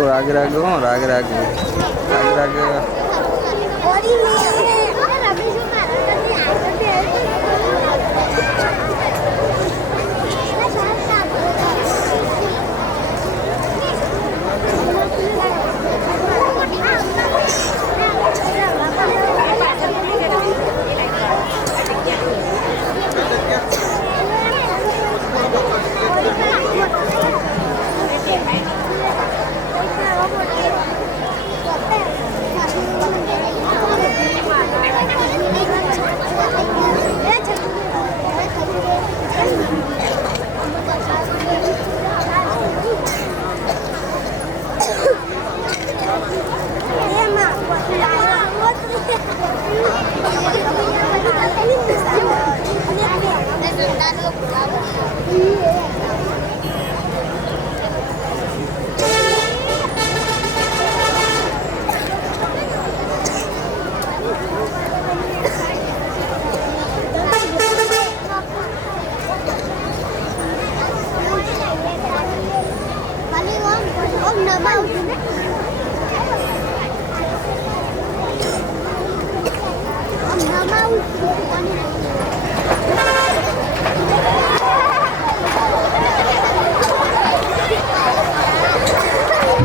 राग राग राग राग राग राग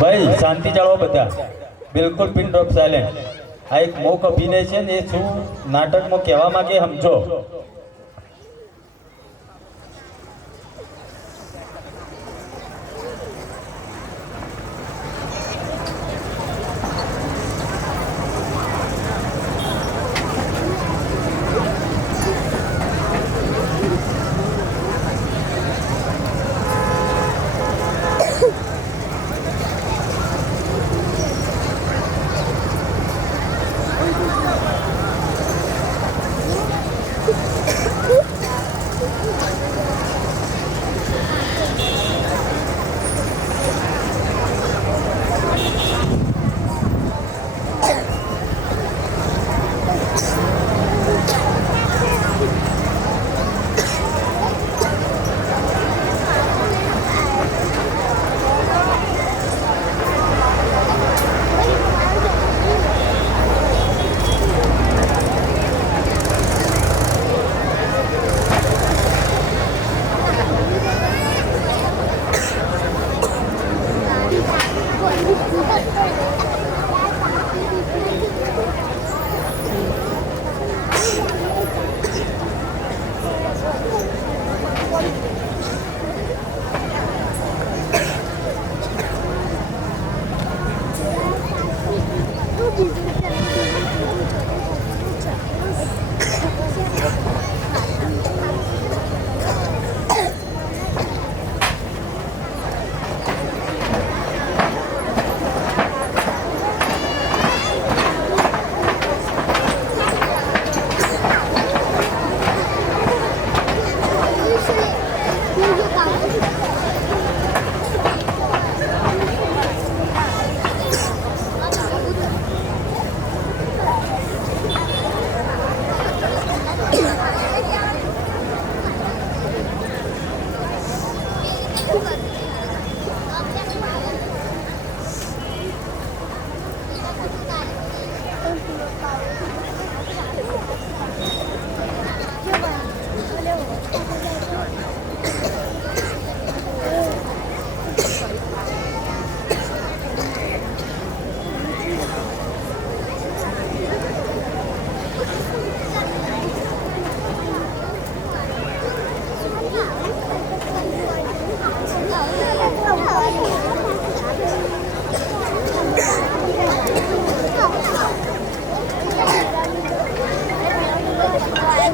भाई शांति जाळो बधा बिल्कुल पिन ड्रॉप साइलेंट आ एक मोक अभिनय छे ने शू नाटक में कहेवा मांगे समझो।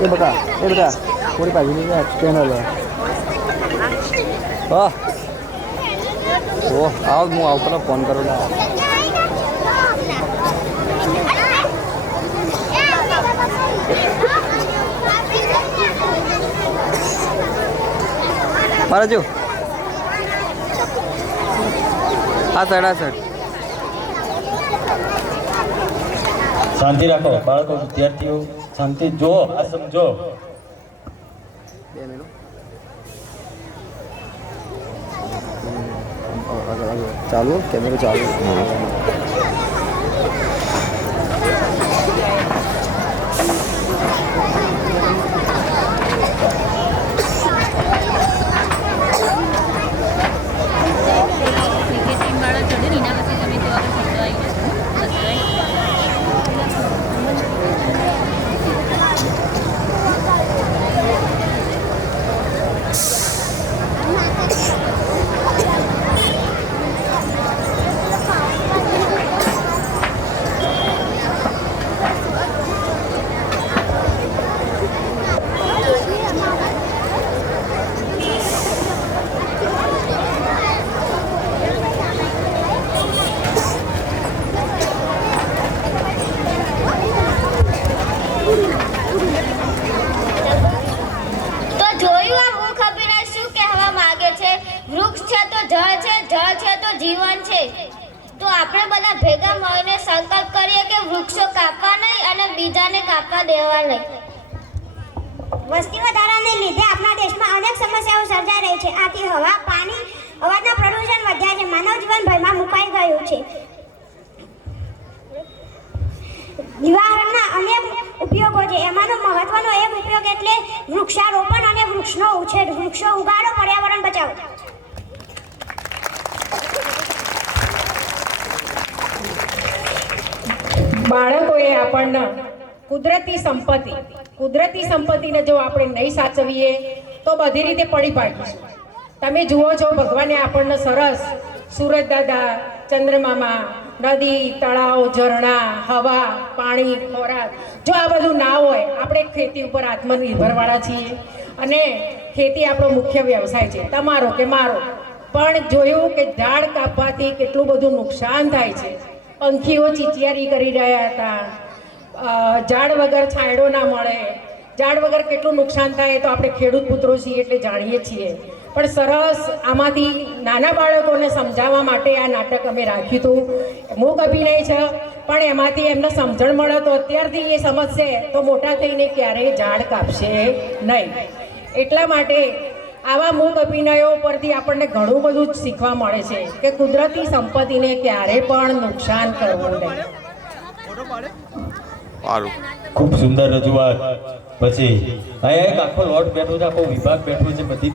ये बता पूरी पाजी नहीं है चैनल है वाह वो आओ मु आओ पहले फोन करो ना मारा जो आ साइड શાંતિ રાખો બાળકો, વિદ્યાર્થીઓ શાંતિ જો, આ સમજો. 2 મિનિટ ચાલુ, કેમેરો ચાલુ. વૃક્ષ છે તો જળ છે, જળ છે તો જીવન છે. તો આપણે બધા ભેગા મળીને સંકલ્પ કરીએ કે વૃક્ષો કાપવા નહીં અને બીજાને કાપવા દેવા નહીં. વસ્તી વધારાને લીધે આપણા દેશમાં અનેક સમસ્યાઓ સર્જાઈ રહી છે. આથી હવા, પાણી, અવાજના પ્રદૂષણ વધ્યા છે. માનવ જીવન ભયમાં મુકાઈ ગયું છે. નિવારણના અનેક ઉપયોગો છે. એમાંનો મહત્વનો એક ઉપયોગ એટલે વૃક્ષારોપણ અને વૃક્ષનો ઉછેર. વૃક્ષો ઉગાડો, પર્યાવરણ બચાવો. બાળકોએ આપણને કુદરતી સંપત્તિને જો આપણે નહીં સાચવીએ તો બધી રીતે પડી પાડીશું. તમે જુઓ છો, ભગવાને આપણને સરસ સૂરજ દાદા, ચંદ્રમામા, નદી, તળાવ, ઝરણા, હવા, પાણી, ખોરાક, જો આ બધું ના હોય, આપણે ખેતી ઉપર આત્મનિર્ભરવાળા છીએ અને ખેતી આપણો મુખ્ય વ્યવસાય છે, તમારો કે મારો. પણ જોયું કે ઝાડ કાપવાથી કેટલું બધું નુકસાન થાય છે. પંખીઓ ચીચિયારી કરી રહ્યા હતા, ઝાડ વગર છાંયડો ના મળે, ઝાડ વગર કેટલું નુકસાન થાય તો આપણે ખેડૂત પુત્રો છીએ એટલે જાણીએ છીએ. પણ સરસ આમાંથી નાના બાળકોને સમજાવવા માટે આ નાટક અમે રાખ્યું હતું. મૂક અભિનય છે, પણ એમાંથી એમને સમજણ મળે તો અત્યારથી એ સમજશે તો મોટા થઈને ક્યારેય ઝાડ કાપશે નહીં. એટલા માટે આવા મૂક અભિનયો પરથી આપણને ઘણું બધું જ શીખવા મળે છે કે કુદરતી સંપત્તિને ક્યારે પણ નુકસાન કરવું નહીં. ખૂબ સુંદર રજૂઆત. પછી અહીંયા એક આખો લોટ બેઠો છે, આખો વિભાગ બેઠો છે, બધી